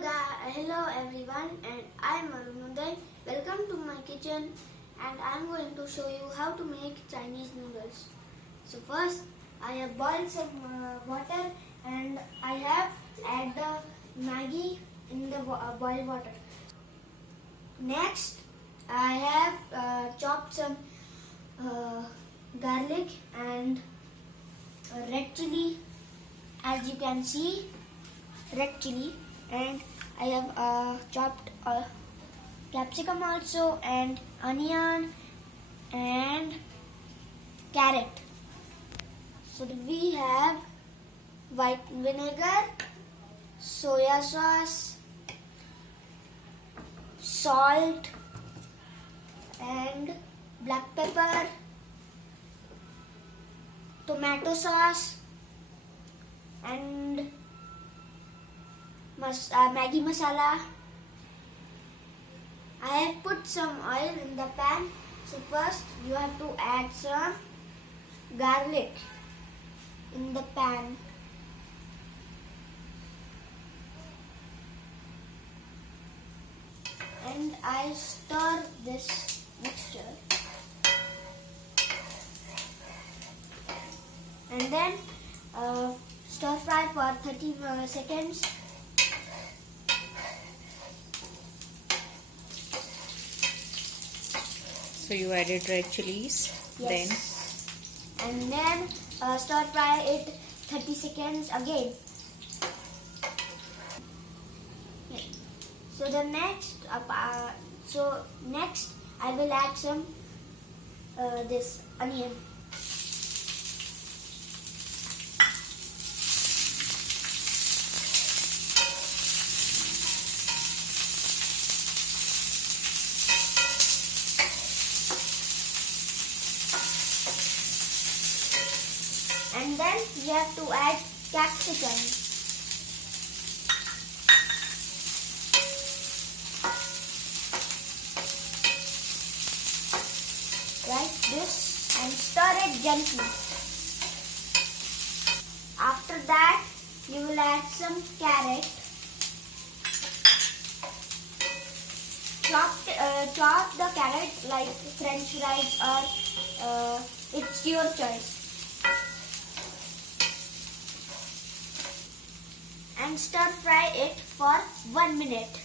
Hello everyone, and I'm Arunodai. Welcome to my kitchen, and I'm going to show you how to make Chinese noodles. So first, I have boiled some water, and I have add the Maggi in the boiled water. Next, I have chopped some garlic and red chilli. As you can see, red chilli, and I have chopped capsicum also, and onion and carrot. So we have white vinegar, soya sauce, salt and black pepper, tomato sauce and Maggi masala. I have put some oil in the pan. So first you have to add some garlic in the pan. And I stir this mixture. And then stir fry for 30 seconds. So you added red chilies, yes. And then stir fry it 30 seconds again. Okay. So the next, next I will add some this onion. And then you have to add capsicum. Like this, and stir it gently. After that, you will add some carrot. Chop the carrot like French fries, or it's your choice. And stir fry it for 1 minute.